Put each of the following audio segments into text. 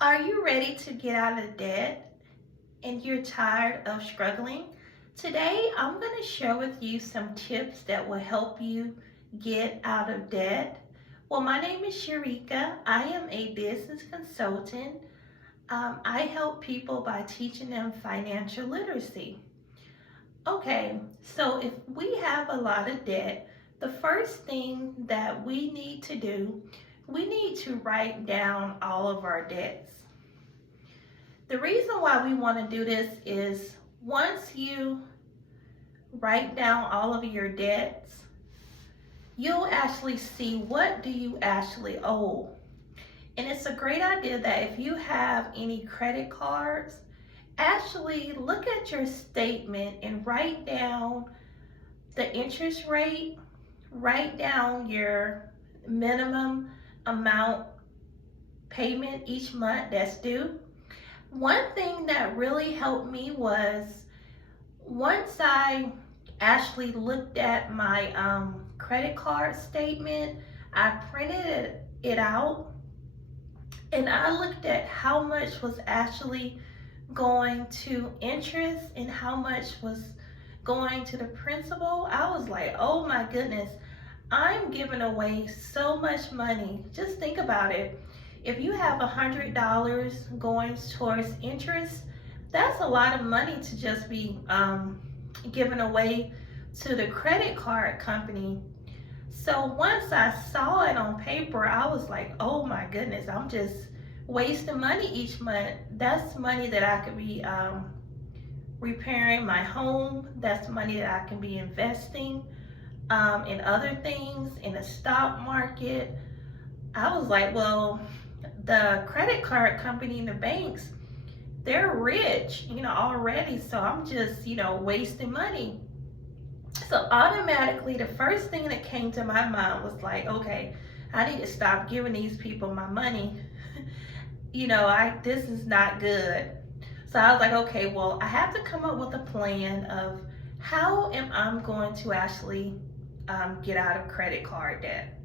Are you ready to get out of debt and you're tired of struggling? Today, I'm going to share with you some tips that will help you get out of debt. Well, my name is Sharika. I am a business consultant. I help people by teaching them financial literacy. Okay, so if we have a lot of debt, the first thing that we need to do, we need to write down all of our debts. The reason why we want to do this is once you write down all of your debts, you'll actually see what do you actually owe. And it's a great idea that if you have any credit cards, actually look at your statement and write down the interest rate, write down your minimum amount payment each month that's due. One thing that really helped me was once I actually looked at my credit card statement, I printed it out and I looked at how much was actually going to interest and how much was going to the principal. I was like, oh my goodness, I'm giving away so much money. Just think about it. If you have $100 going towards interest, that's a lot of money to just be given away to the credit card company. So once I saw it on paper, I was like, oh my goodness, I'm just wasting money each month. That's money that I could be repairing my home. That's money that I can be investing in other things, in the stock market. I was like, well, the credit card company and the banks, they're rich, already. So I'm just, wasting money. So automatically, the first thing that came to my mind was like, okay, I need to stop giving these people my money. This is not good. So I was like, okay, well, I have to come up with a plan of how am I going to actually get out of credit card debt.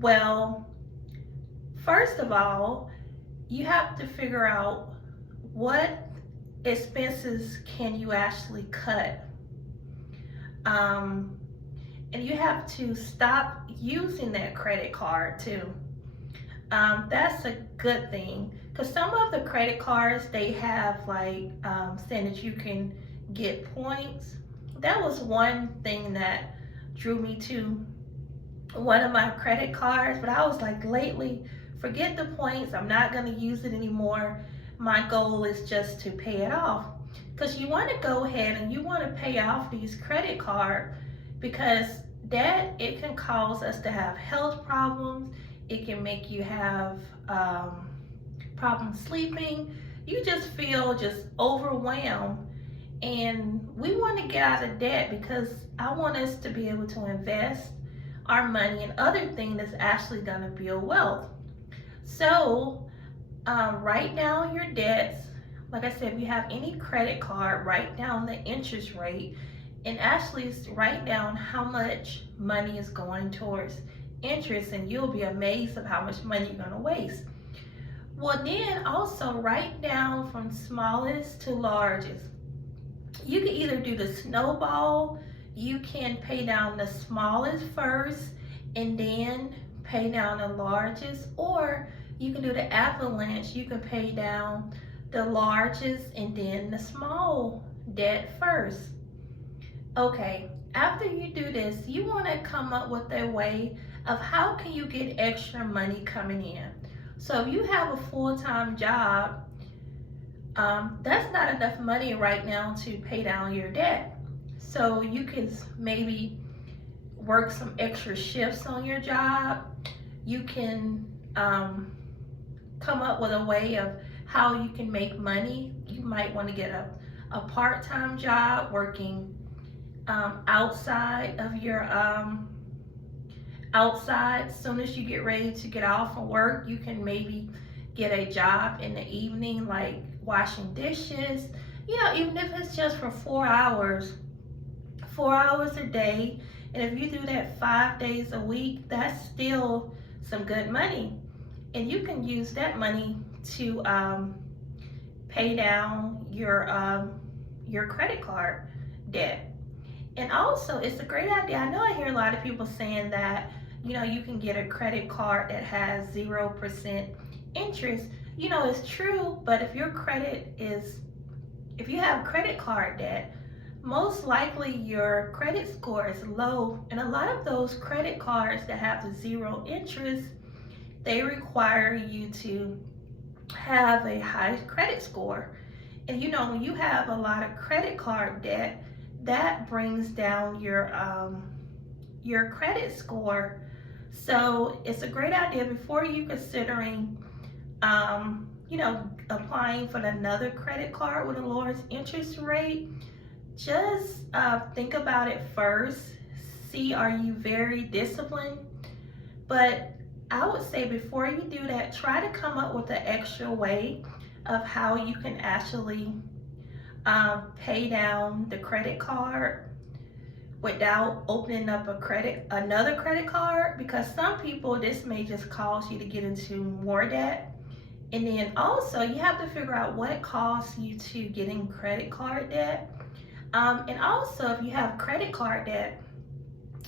Well, first of all, you have to figure out what expenses can you actually cut. And you have to stop using that credit card too. That's a good thing because some of the credit cards, they have like saying that you can get points. That was one thing that drew me to one of my credit cards, but I was like, lately, forget the points. I'm not going to use it anymore. My goal is just to pay it off. Because you want to go ahead and you want to pay off these credit cards because that it can cause us to have health problems. It can make you have problems sleeping. You just feel just overwhelmed. And we want to get out of debt because I want us to be able to invest our money in other things that's actually going to build wealth. So write down your debts. Like I said, if you have any credit card, write down the interest rate and actually write down how much money is going towards interest, and you'll be amazed of how much money you're going to waste. Well, then also write down from smallest to largest. You can either do the snowball, you can pay down the smallest first and then pay down the largest, or you can do the avalanche. You can pay down the largest and then the small debt first. Okay, after you do this, you want to come up with a way of how can you get extra money coming in. So if you have a full-time job, that's not enough money right now to pay down your debt. So you can maybe work some extra shifts on your job. You can come up with a way of how you can make money. You might want to get a part-time job working outside of your outside. As soon as you get ready to get off of work, you can maybe get a job in the evening, like washing dishes. Even if it's just for 4 hours a day, and if you do that 5 days a week, that's still some good money. and you can use that money to pay down your credit card debt. And also, it's a great idea. I know I hear a lot of people saying that, you can get a credit card that has 0% interest. It's true, but if you have credit card debt, most likely your credit score is low. And a lot of those credit cards that have the zero interest, they require you to have a high credit score. And when you have a lot of credit card debt, that brings down your credit score. So it's a great idea before you considering applying for another credit card with a lower interest rate. Just think about it first. See, are you very disciplined? But I would say before you do that, try to come up with an extra way of how you can actually pay down the credit card without opening up another credit card, because some people, this may just cause you to get into more debt. And then also you have to figure out what costs you to get in credit card debt. And also, if you have credit card debt,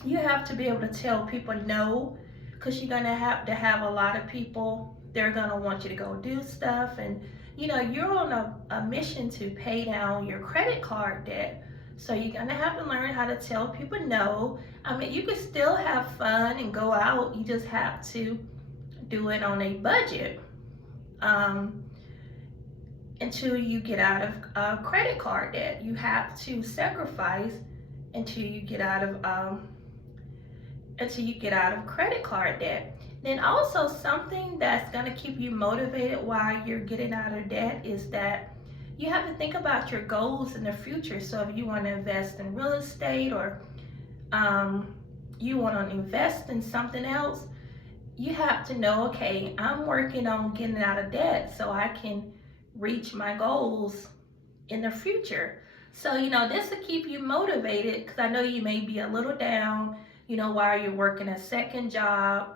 you have to be able to tell people no, because you're going to have a lot of people, they're going to want you to go do stuff. And you're on a mission to pay down your credit card debt. So you're going to have to learn how to tell people no. I mean, you can still have fun and go out. You just have to do it on a budget until you get out of credit card debt. You have to sacrifice until you get out of credit card debt. Then also, something that's going to keep you motivated while you're getting out of debt is that you have to think about your goals in the future. So if you want to invest in real estate, or you want to invest in something else, you have to know, okay, I'm working on getting out of debt so I can reach my goals in the future. So, this will keep you motivated, because I know you may be a little down, while you're working a second job,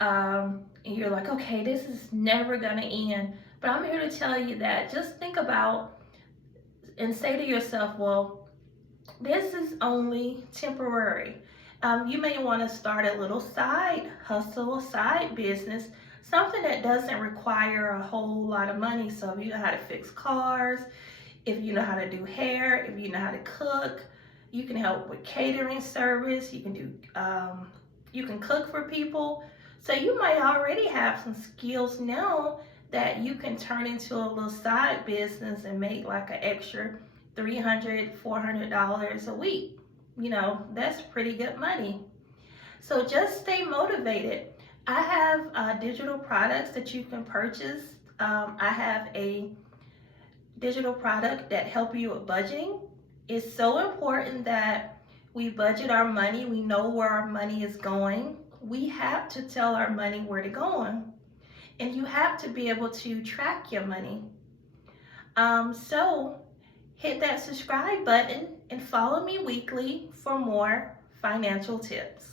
and you're like, okay, this is never gonna end. But I'm here to tell you that just think about and say to yourself, well, this is only temporary. You may want to start a little side hustle, side business, something that doesn't require a whole lot of money. So if you know how to fix cars, if you know how to do hair, if you know how to cook, you can help with catering service. You can cook for people. So you might already have some skills now that you can turn into a little side business and make like an extra $300, $400 a week. That's pretty good money. So just stay motivated. I have digital products that you can purchase. I have a digital product that help you with budgeting. It's so important that we budget our money. We know where our money is going. We have to tell our money where to go, and you have to be able to track your money. So hit that subscribe button and follow me weekly for more financial tips.